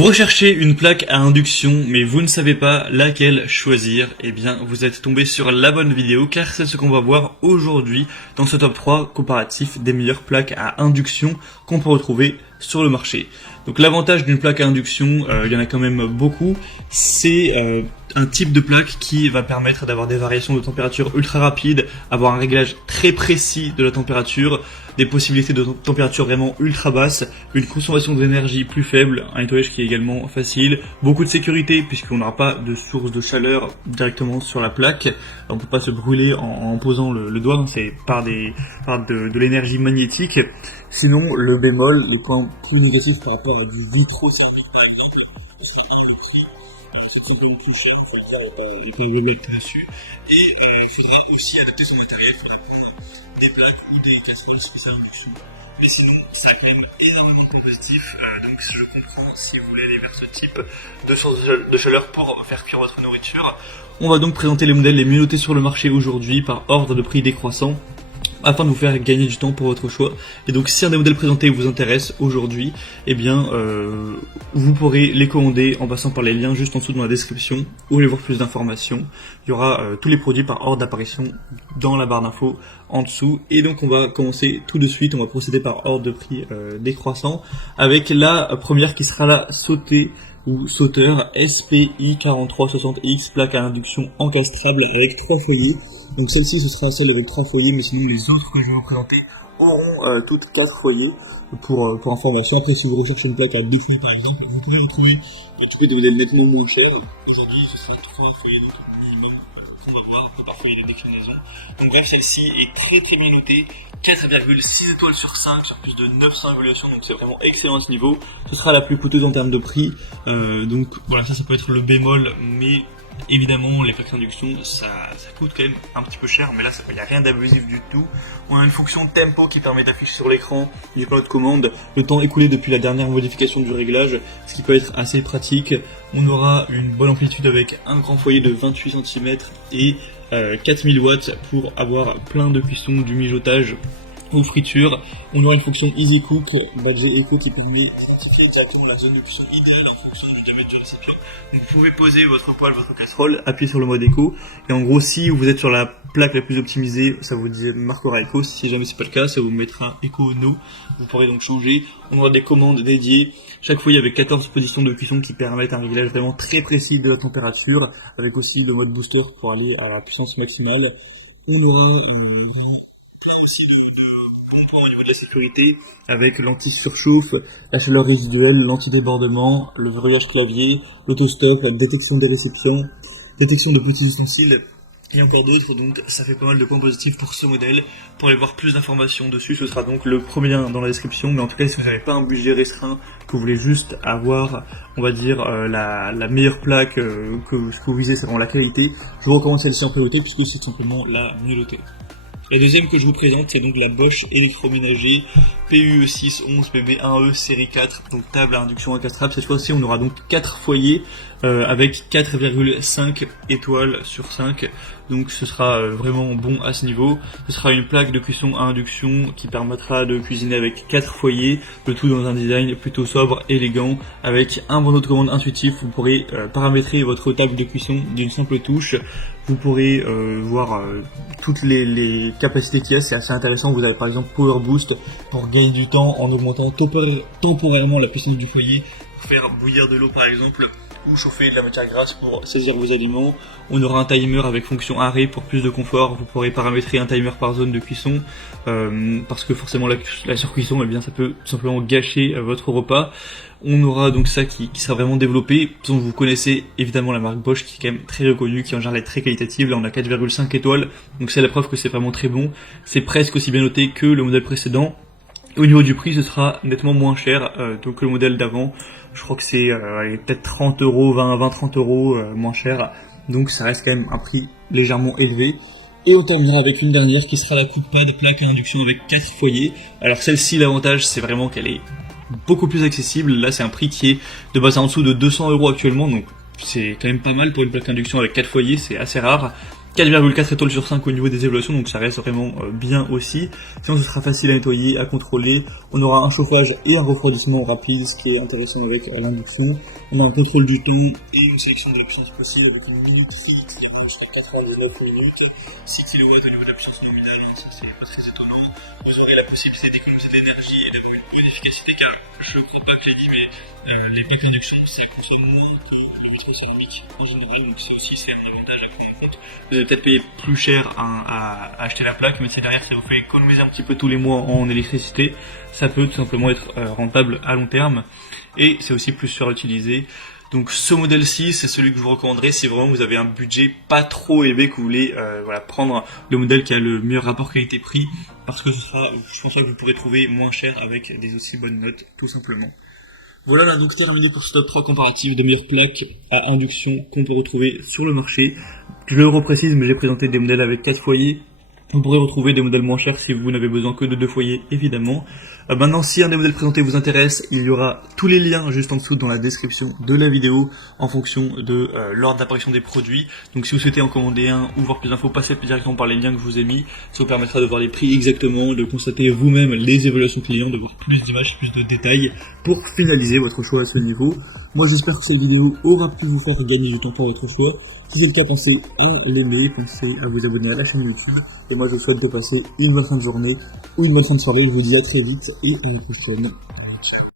Vous recherchez une plaque à induction, mais vous ne savez pas laquelle choisir, eh bien vous êtes tombé sur la bonne vidéo, car c'est ce qu'on va voir aujourd'hui dans ce top 3 comparatif des meilleures plaques à induction qu'on peut retrouver sur le marché. Donc l'avantage d'une plaque à induction, il y en a quand même beaucoup, c'est un type de plaque qui va permettre d'avoir des variations de température ultra rapides, avoir un réglage très précis de la température, des possibilités de température vraiment ultra basse, une consommation d'énergie plus faible, un nettoyage qui est également facile, beaucoup de sécurité puisqu'on n'aura pas de source de chaleur directement sur la plaque, on ne peut pas se brûler en posant le doigt, c'est par de l'énergie magnétique. Sinon, le bémol, les points plus négatifs par rapport à du vitro, c'est simplement plus cher, il faut le faire, il n'y a pas de mettre dessus. Et il faudrait aussi adapter son matériel, il faudrait prendre des plaques ou des casseroles spéciales induction. Mais sinon, ça a quand même énormément de points positifs, donc je comprends si vous voulez aller vers ce type de source de chaleur pour faire cuire votre nourriture. On va donc présenter les modèles les mieux notés sur le marché aujourd'hui par ordre de prix décroissant, afin de vous faire gagner du temps pour votre choix. Et donc si un des modèles présentés vous intéresse aujourd'hui, eh bien vous pourrez les commander en passant par les liens juste en dessous dans la description, ou aller voir plus d'informations. Il y aura tous les produits par ordre d'apparition dans la barre d'infos en dessous. Et donc on va commencer tout de suite, on va procéder par ordre de prix décroissant, avec la première qui sera la sautée ou sauteur SPI 4360X, plaque à induction encastrable avec 3 foyers. Donc celle-ci ce sera celle avec 3 foyers, mais sinon les autres que je vais vous présenter auront toutes 4 foyers pour information. Après, si vous recherchez une plaque à 2 foyers par exemple, vous pourrez retrouver des modèles nettement moins chers. Aujourd'hui ce sera 3 foyers donc minimum qu'on va voir, par foyer de déclinaison. Donc bref, celle-ci est très bien notée, 4,6 étoiles sur 5 sur plus de 900 évaluations, donc c'est vraiment excellent à ce niveau. Ce sera la plus coûteuse en termes de prix, donc voilà, ça peut être le bémol, mais évidemment les plaques d'induction ça coûte quand même un petit peu cher, mais là il n'y a rien d'abusif du tout. On a une fonction tempo qui permet d'afficher sur l'écran du panneau de commande le temps écoulé depuis la dernière modification du réglage, ce qui peut être assez pratique. On aura une bonne amplitude avec un grand foyer de 28 cm et 4000 watts pour avoir plein de cuisson, du mijotage aux fritures. On aura une fonction Easy Cook badgée Eco qui permet d'identifier exactement la zone de cuisson idéale en fonction du diamètre du récipient. Donc vous pouvez poser votre poêle, votre casserole, appuyer sur le mode Eco, et en gros si vous êtes sur la plaque la plus optimisée, ça vous marquera Eco. Si jamais c'est pas le cas, ça vous mettra Eco No. Vous pourrez donc changer. On aura des commandes dédiées, chaque foyer avec 14 positions de cuisson qui permettent un réglage vraiment très précis de la température, avec aussi le mode booster pour aller à la puissance maximale. On aura aussi de bons points au niveau de la sécurité, avec l'anti-surchauffe, la chaleur résiduelle, l'anti-débordement, le verrouillage clavier, l'autostop, la détection des récipients, détection de petits ustensiles et encore d'autres. Donc ça fait pas mal de points positifs pour ce modèle. Pour aller voir plus d'informations dessus, ce sera donc le premier lien dans la description. Mais en tout cas, si vous n'avez pas un budget restreint, que vous voulez juste avoir, on va dire, la meilleure plaque, que ce que vous visez c'est vraiment la qualité, je vous recommande celle-ci en priorité puisque c'est simplement la mieux notée. La deuxième que je vous présente, c'est donc la Bosch électroménager PUE611 BB1E série 4, donc table à induction encastrable. Cette fois-ci, on aura donc 4 foyers avec 4,5 étoiles sur 5. Donc ce sera vraiment bon à ce niveau. Ce sera une plaque de cuisson à induction qui permettra de cuisiner avec 4 foyers, le tout dans un design plutôt sobre, élégant, avec un panneau de commande intuitif. Vous pourrez paramétrer votre table de cuisson d'une simple touche. Vous pourrez voir toutes les capacités qu'il y a, c'est assez intéressant. Vous avez par exemple Power Boost pour gagner du temps en augmentant temporairement la puissance du foyer, pour faire bouillir de l'eau par exemple, ou chauffer de la matière grasse pour saisir vos aliments. On aura un timer avec fonction arrêt pour plus de confort. Vous pourrez paramétrer un timer par zone de cuisson, parce que forcément la surcuisson, eh bien, ça peut tout simplement gâcher votre repas. On aura donc ça qui sera vraiment développé. De toute façon, vous connaissez évidemment la marque Bosch qui est quand même très reconnue, qui en général est très qualitative. Là on a 4,5 étoiles, donc c'est la preuve que c'est vraiment très bon. C'est presque aussi bien noté que le modèle précédent. Et au niveau du prix, ce sera nettement moins cher que le modèle d'avant. Je crois que c'est peut-être 30 euros, 20-30 euros moins cher. Donc ça reste quand même un prix légèrement élevé. Et on terminera avec une dernière qui sera la CookPad plaque à induction avec 4 foyers. Alors celle-ci, l'avantage c'est vraiment qu'elle est beaucoup plus accessible. Là c'est un prix qui est de base en dessous de 200 euros actuellement, donc c'est quand même pas mal pour une plaque d'induction avec 4 foyers, c'est assez rare. 4,4 étoiles sur 5 au niveau des évaluations, donc ça reste vraiment bien aussi. Sinon ce sera facile à nettoyer, à contrôler. On aura un chauffage et un refroidissement rapide, ce qui est intéressant avec l'induction. On a un contrôle du temps et une sélection des puissances possibles avec une minuterie qui est jusqu'à 99 minutes, 6 kW au niveau de la puissance nominale, ça c'est pas très étonnant. Vous aurez la possibilité d'économiser de l'énergie et d'avoir une bonne efficacité, car je ne crois pas que je l'ai dit, mais les plaques d'induction ça consomme moins que le vitre céramique en général, donc ça aussi c'est un avantage à prendre en compte. Vous allez peut-être payer plus cher à acheter la plaque, mais si derrière ça vous fait économiser un petit peu tous les mois en électricité, ça peut tout simplement être rentable à long terme, et c'est aussi plus sûr à utiliser. Donc ce modèle-ci, c'est celui que je vous recommanderais si vraiment vous avez un budget pas trop élevé, que vous voulez prendre le modèle qui a le meilleur rapport qualité-prix, parce que je pense pas que vous pourrez trouver moins cher avec des aussi bonnes notes, tout simplement. Voilà, on a donc terminé pour ce top 3 comparatif des meilleures plaques à induction qu'on peut retrouver sur le marché. Je le reprécise, mais j'ai présenté des modèles avec 4 foyers. Vous pourrez retrouver des modèles moins chers si vous n'avez besoin que de 2 foyers, évidemment. Maintenant, si un des modèles présentés vous intéresse, il y aura tous les liens juste en dessous dans la description de la vidéo en fonction de l'ordre d'apparition des produits. Donc si vous souhaitez en commander un ou voir plus d'infos, passez directement par les liens que je vous ai mis. Ça vous permettra de voir les prix exactement, de constater vous-même les évaluations clients, de voir plus d'images, plus de détails pour finaliser votre choix à ce niveau. Moi j'espère que cette vidéo aura pu vous faire gagner du temps pour votre choix. Si c'est le cas, pensez à l'aimer, pensez à vous abonner à la chaîne YouTube. Et moi je vous souhaite de passer une bonne fin de journée ou une bonne fin de soirée. Je vous dis à très vite et à une prochaine.